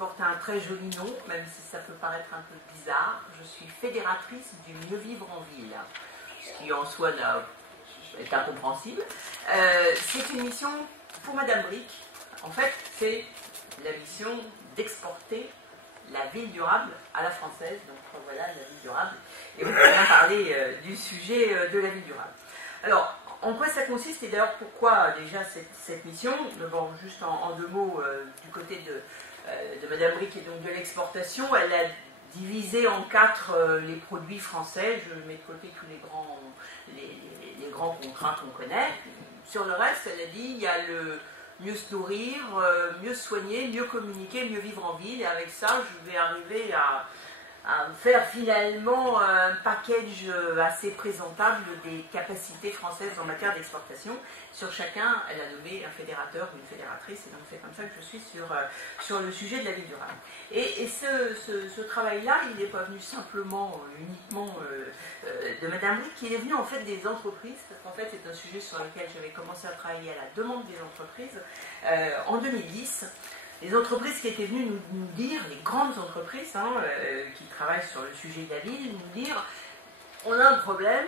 porte un très joli nom, même si ça peut paraître un peu bizarre. Je suis fédératrice du mieux vivre en ville, ce qui en soi est incompréhensible. C'est une mission pour Madame Brick. En fait, c'est la mission d'exporter la ville durable à la française. Donc voilà, la ville durable. Et on va bien parler du sujet de la ville durable. Alors, en quoi ça consiste et d'ailleurs pourquoi déjà cette mission? Bon, juste en deux mots, du côté de Madame Brick et donc de l'exportation, elle a divisé en quatre les produits français. Je mets de côté tous les grands contrats qu'on connaît. Sur le reste, elle a dit il y a le mieux se nourrir, mieux se soigner, mieux communiquer, mieux vivre en ville. Et avec ça, je vais arriver à faire finalement un package assez présentable des capacités françaises en matière d'exportation. Sur chacun, elle a nommé un fédérateur ou une fédératrice, et donc c'est comme ça que je suis sur le sujet de la vie durable. Et ce travail-là, il n'est pas venu simplement, uniquement de Madame Brick, il est venu en fait des entreprises, parce qu'en fait c'est un sujet sur lequel j'avais commencé à travailler à la demande des entreprises en 2010. Les entreprises qui étaient venues nous dire, les grandes entreprises qui travaillent sur le sujet de la ville, nous dire on a un problème,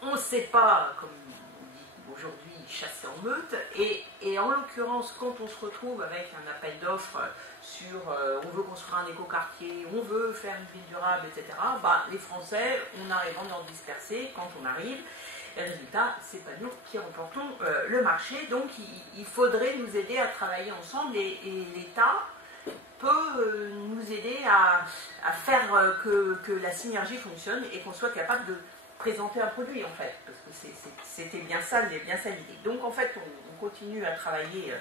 on ne sait pas, comme on dit aujourd'hui, chasser en meute, et en l'occurrence, quand on se retrouve avec un appel d'offres sur on veut construire un écoquartier, on veut faire une ville durable, etc., les Français, on arrive en ordre dispersé quand on arrive. Et résultat, c'est pas nous qui remportons le marché, donc il faudrait nous aider à travailler ensemble et l'État peut nous aider à faire que la synergie fonctionne et qu'on soit capable de présenter un produit en fait, parce que c'était bien ça l'idée. Donc en fait, on continue à travailler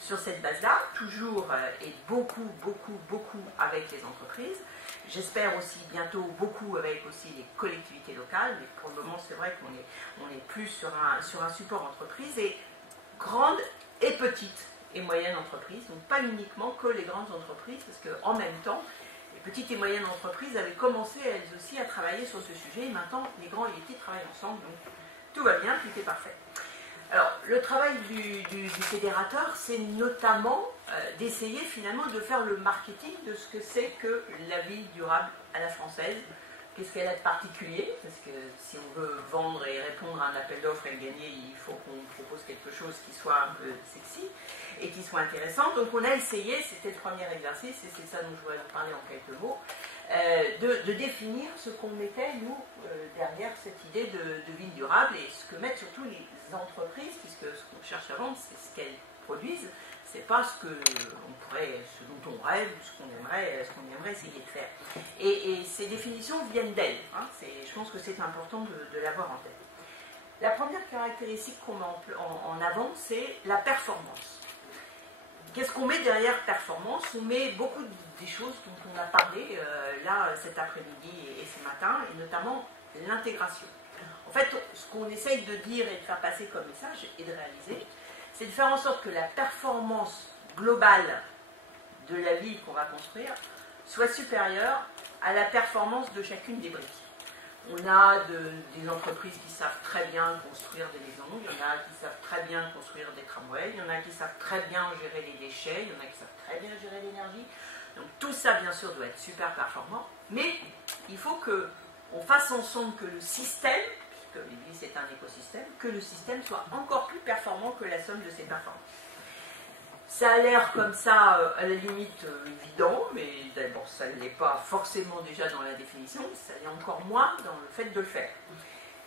sur cette base-là, toujours et beaucoup avec les entreprises. J'espère aussi bientôt beaucoup avec aussi les collectivités locales, mais pour le moment c'est vrai qu'on est plus sur un support entreprise, et grandes et petites et moyennes entreprises, donc pas uniquement que les grandes entreprises, parce qu'en même temps, les petites et moyennes entreprises avaient commencé elles aussi à travailler sur ce sujet, et maintenant les grands et les petits travaillent ensemble, donc tout va bien, tout est parfait. Alors, le travail du fédérateur, c'est notamment d'essayer finalement de faire le marketing de ce que c'est que la ville durable à la française. Qu'est-ce qu'elle a de particulier? Parce que si on veut vendre et répondre à un appel d'offres et le gagner, il faut qu'on propose quelque chose qui soit un peu sexy et qui soit intéressant. Donc on a essayé, c'était le premier exercice, et c'est ça dont je voudrais vous parler en quelques mots, de définir ce qu'on mettait, nous, derrière cette idée de ville durable, et ce que mettent surtout les entreprises, puisque ce qu'on cherche à vendre, c'est ce qu'elles produisent, c'est pas ce dont on rêve, ce qu'on aimerait essayer de faire. Et ces définitions viennent d'elles. Je pense que c'est important de l'avoir en tête. La première caractéristique qu'on met en avant, c'est la performance. Qu'est-ce qu'on met derrière performance? On met beaucoup des choses dont on a parlé là cet après-midi et ce matin, et notamment l'intégration. En fait, ce qu'on essaye de dire et de faire passer comme message et de réaliser, c'est de faire en sorte que la performance globale de la ville qu'on va construire soit supérieure à la performance de chacune des briques. On a des entreprises qui savent très bien construire des maisons, il y en a qui savent très bien construire des tramways, il y en a qui savent très bien gérer les déchets, il y en a qui savent très bien gérer l'énergie. Donc tout ça, bien sûr, doit être super performant, mais il faut qu'on fasse ensemble que le système, puisque l'église c'est un écosystème, que le système soit encore plus performant que la somme de ses performances. Ça a l'air comme ça, à la limite, évident, mais d'abord, ça ne l'est pas forcément déjà dans la définition, ça l'est encore moins dans le fait de le faire.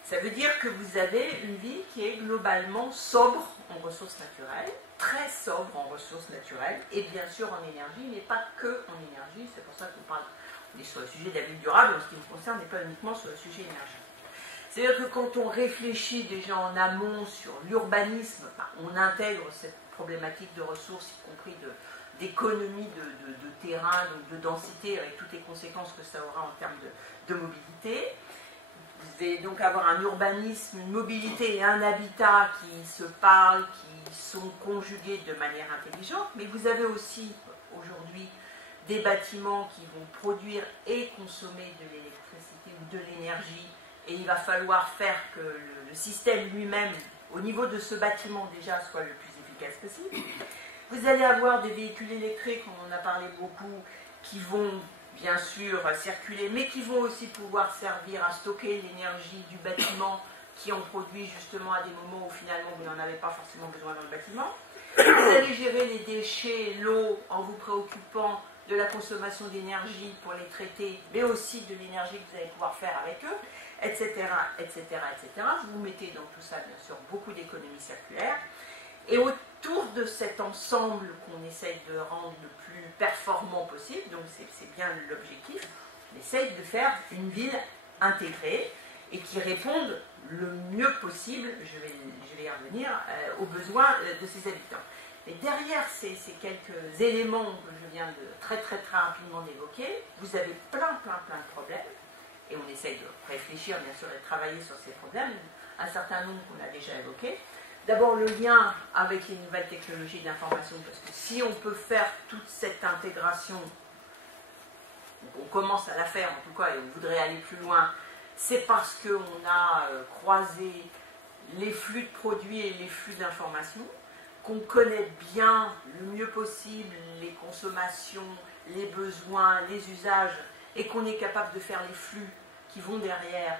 Ça veut dire que vous avez une ville qui est globalement sobre en ressources naturelles, très sobre en ressources naturelles, et bien sûr en énergie, mais pas que en énergie. C'est pour ça qu'on parle, on est sur le sujet de la ville durable, en ce qui me concerne, et pas uniquement sur le sujet énergie. C'est-à-dire que quand on réfléchit déjà en amont sur l'urbanisme, on intègre cette problématique de ressources, y compris d'économie de terrain, donc de densité, avec toutes les conséquences que ça aura en termes de mobilité. Vous allez donc avoir un urbanisme, une mobilité et un habitat qui se parlent, qui sont conjugués de manière intelligente, mais vous avez aussi aujourd'hui des bâtiments qui vont produire et consommer de l'électricité ou de l'énergie, et il va falloir faire que le système lui-même, au niveau de ce bâtiment déjà, soit le plus efficace possible. Vous allez avoir des véhicules électriques, on en a parlé beaucoup, qui vont bien sûr circuler, mais qui vont aussi pouvoir servir à stocker l'énergie du bâtiment qui en produit justement à des moments où finalement vous n'en avez pas forcément besoin dans le bâtiment. Vous allez gérer les déchets, l'eau, en vous préoccupant de la consommation d'énergie pour les traiter, mais aussi de l'énergie que vous allez pouvoir faire avec eux, etc., etc., etc. Vous mettez dans tout ça, bien sûr, beaucoup d'économies circulaires. Et autour de cet ensemble qu'on essaye de rendre le plus performant possible, donc c'est bien l'objectif, on essaye de faire une ville intégrée et qui réponde le mieux possible, je vais y revenir, aux besoins de ses habitants. Mais derrière ces quelques éléments que je viens de très rapidement d'évoquer, vous avez plein de problèmes, et on essaye de réfléchir bien sûr et de travailler sur ces problèmes, un certain nombre qu'on a déjà évoqués. D'abord le lien avec les nouvelles technologies d'information, parce que si on peut faire toute cette intégration, on commence à la faire en tout cas et on voudrait aller plus loin, c'est parce qu'on a croisé les flux de produits et les flux d'informations, qu'on connaît bien le mieux possible les consommations, les besoins, les usages, et qu'on est capable de faire les flux qui vont derrière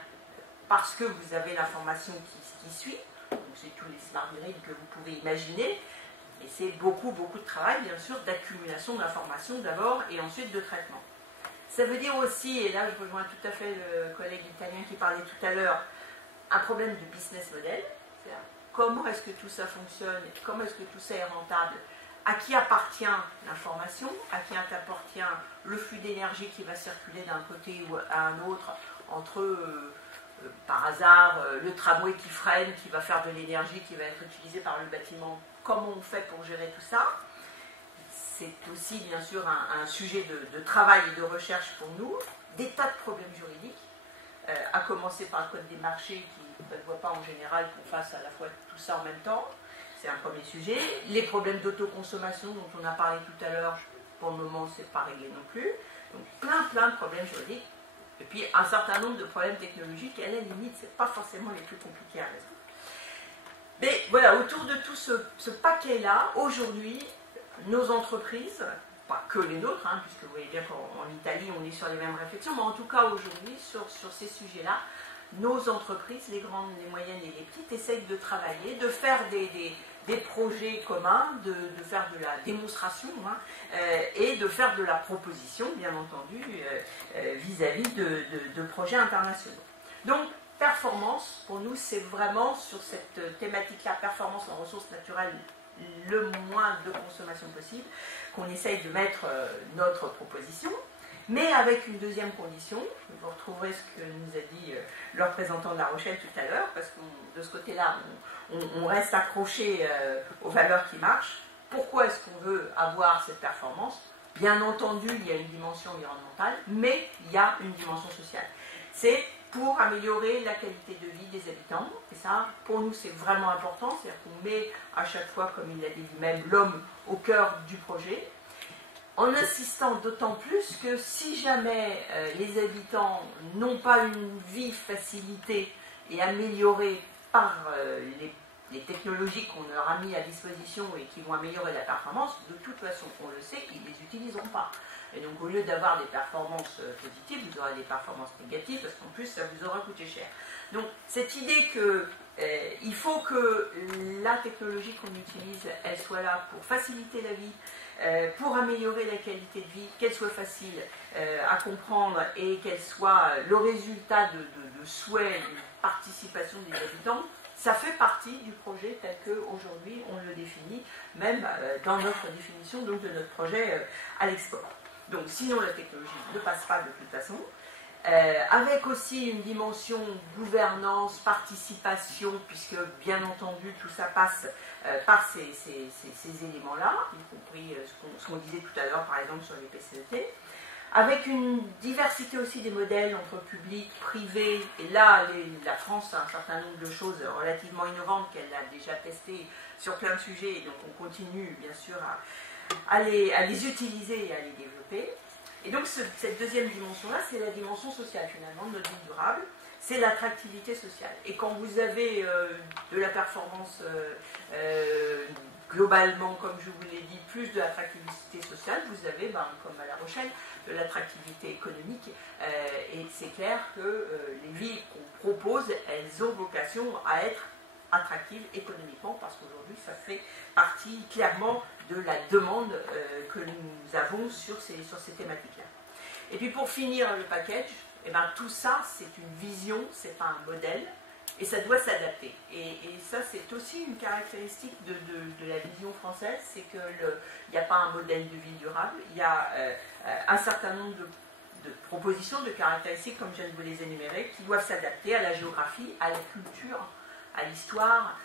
parce que vous avez l'information qui suit. Donc c'est tous les smart grids que vous pouvez imaginer, et c'est beaucoup de travail bien sûr d'accumulation d'informations d'abord et ensuite de traitement. Ça veut dire aussi, et là je rejoins tout à fait le collègue italien qui parlait tout à l'heure, un problème de business model, c'est-à-dire comment est-ce que tout ça fonctionne, comment est-ce que tout ça est rentable, à qui appartient l'information, à qui appartient le flux d'énergie qui va circuler d'un côté ou à un autre, entre par hasard le tramway qui freine, qui va faire de l'énergie, qui va être utilisée par le bâtiment, comment on fait pour gérer tout ça. C'est aussi bien sûr un sujet de travail et de recherche pour nous, des tas de problèmes juridiques, à commencer par le code des marchés qui ne voit pas en général qu'on fasse à la fois tout ça en même temps, c'est un premier sujet. Les problèmes d'autoconsommation dont on a parlé tout à l'heure, pour le moment c'est pas réglé non plus, donc plein de problèmes juridiques, et puis un certain nombre de problèmes technologiques, et à la limite c'est pas forcément les plus compliqués à résoudre. Mais voilà, autour de tout ce paquet-là, aujourd'hui, nos entreprises, pas que les nôtres, hein, puisque vous voyez bien qu'en Italie on est sur les mêmes réflexions, mais en tout cas aujourd'hui sur ces sujets-là, nos entreprises, les grandes, les moyennes et les petites, essayent de travailler, de faire des projets communs, de faire de la démonstration et de faire de la proposition, bien entendu, vis-à-vis de projets internationaux. Donc, performance, pour nous, c'est vraiment sur cette thématique-là, performance en ressources naturelles, le moins de consommation possible, qu'on essaye de mettre notre proposition, mais avec une deuxième condition. Vous retrouverez ce que nous a dit le représentant de La Rochelle tout à l'heure, parce que de ce côté-là, on reste accroché aux valeurs qui marchent. Pourquoi est-ce qu'on veut avoir cette performance? Bien entendu, il y a une dimension environnementale, mais il y a une dimension sociale. C'est pour améliorer la qualité de vie des habitants. Et ça, pour nous, c'est vraiment important. C'est-à-dire qu'on met à chaque fois, comme il l'a dit lui-même, l'homme au cœur du projet, en insistant d'autant plus que si jamais les habitants n'ont pas une vie facilitée et améliorée par les technologies qu'on leur a mis à disposition et qui vont améliorer la performance, de toute façon, on le sait, ils ne les utiliseront pas. Et donc, au lieu d'avoir des performances positives, vous aurez des performances négatives, parce qu'en plus, ça vous aura coûté cher. Donc, cette idée qu'il faut que la technologie qu'on utilise, elle soit là pour faciliter la vie, pour améliorer la qualité de vie, qu'elle soit facile à comprendre et qu'elle soit le résultat de souhaits, de participation des habitants, ça fait partie du projet tel qu'aujourd'hui on le définit, même dans notre définition donc, de notre projet à l'export. Donc sinon la technologie ne passe pas de toute façon, avec aussi une dimension gouvernance, participation, puisque bien entendu tout ça passe par ces éléments-là, y compris ce qu'on disait tout à l'heure par exemple sur les PCET, avec une diversité aussi des modèles entre public, privé, et là la France a un certain nombre de choses relativement innovantes qu'elle a déjà testées sur plein de sujets, et donc on continue bien sûr à les utiliser et à les développer. Et donc cette deuxième dimension-là, c'est la dimension sociale finalement de notre vie durable, c'est l'attractivité sociale. Et quand vous avez de la performance globalement, comme je vous l'ai dit, plus de l'attractivité sociale. Vous avez, comme à La Rochelle, de l'attractivité économique. Et c'est clair que les villes qu'on propose, elles ont vocation à être attractives économiquement, parce qu'aujourd'hui, ça fait partie clairement de la demande que nous avons sur ces thématiques-là. Et puis pour finir le package, tout ça, c'est une vision, c'est pas un modèle. Et ça doit s'adapter. Et ça, c'est aussi une caractéristique de la vision française, c'est qu'il n'y a pas un modèle de ville durable, il y a un certain nombre de propositions, de caractéristiques, comme je viens de vous les énumérer, qui doivent s'adapter à la géographie, à la culture, à l'histoire,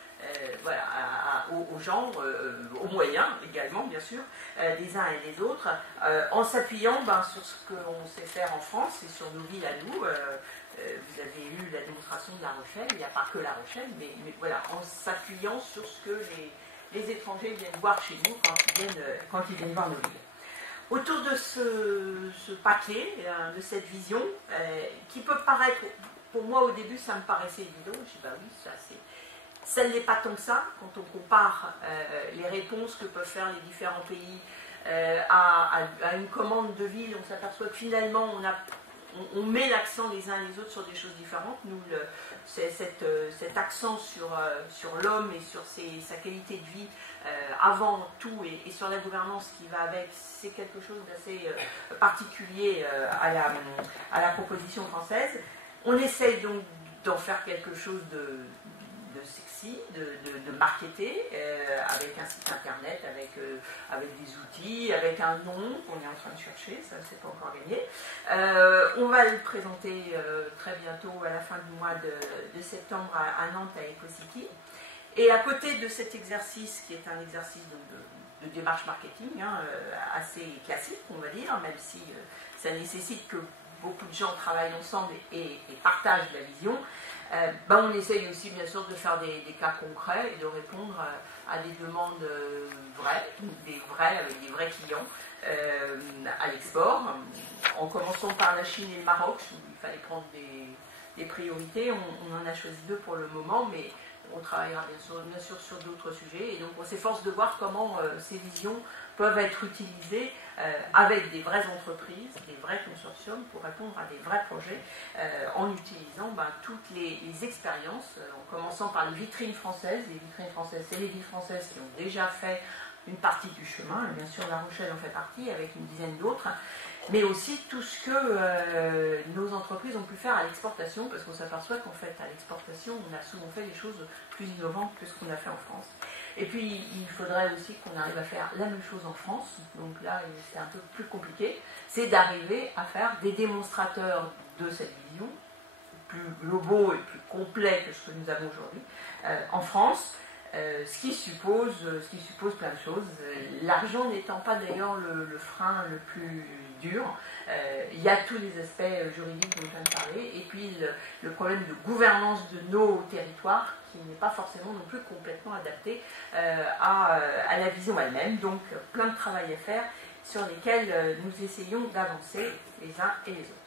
aux genres, aux moyens également, bien sûr, des uns et des autres, en s'appuyant sur ce qu'on sait faire en France et sur nos villes à nous. Vous avez eu la démonstration de La Rochelle, il n'y a pas que La Rochelle, mais voilà, en s'appuyant sur ce que les étrangers viennent voir chez nous quand ils viennent voir nos villes. Autour de ce paquet, de cette vision, qui peut paraître, pour moi au début ça me paraissait évident, je dis oui, ça ne l'est pas tant que ça, quand on compare les réponses que peuvent faire les différents pays à une commande de ville, on s'aperçoit que finalement on met l'accent les uns et les autres sur des choses différentes. Nous, cet accent sur l'homme et sur sa qualité de vie avant tout et sur la gouvernance qui va avec, c'est quelque chose d'assez particulier à la proposition française. On essaye donc d'en faire quelque chose de sexy, de marketer, avec un site internet, avec des outils, avec un nom qu'on est en train de chercher, ça c'est pas encore gagné. On va le présenter très bientôt à la fin du mois de septembre à Nantes, à EcoCity. Et à côté de cet exercice, qui est un exercice de démarche marketing, assez classique, on va dire, même si ça nécessite que beaucoup de gens travaillent ensemble et partagent la vision, on essaye aussi bien sûr de faire des cas concrets et de répondre à des demandes vraies, avec des vrais clients à l'export, en commençant par la Chine et le Maroc, où il fallait prendre des priorités. On en a choisi 2 pour le moment, mais on travaillera bien sûr sur d'autres sujets, et donc on s'efforce de voir comment ces visions peuvent être utilisées avec des vraies entreprises, des vrais consortiums pour répondre à des vrais projets en utilisant toutes les expériences, en commençant par les vitrines françaises. Les vitrines françaises, c'est les villes françaises qui ont déjà fait une partie du chemin, et bien sûr La Rochelle en fait partie avec une dizaine d'autres, mais aussi tout ce que nos entreprises ont pu faire à l'exportation, parce qu'on s'aperçoit qu'en fait à l'exportation on a souvent fait des choses plus innovantes que ce qu'on a fait en France. Et puis il faudrait aussi qu'on arrive à faire la même chose en France, donc là c'est un peu plus compliqué, c'est d'arriver à faire des démonstrateurs de cette vision, plus globaux et plus complets que ce que nous avons aujourd'hui en France. Ce qui suppose plein de choses. L'argent n'étant pas d'ailleurs le frein le plus dur, il y a tous les aspects juridiques dont je viens de parler, et puis le problème de gouvernance de nos territoires qui n'est pas forcément non plus complètement adapté à la vision elle-même. Donc plein de travail à faire sur lesquels nous essayons d'avancer les uns et les autres.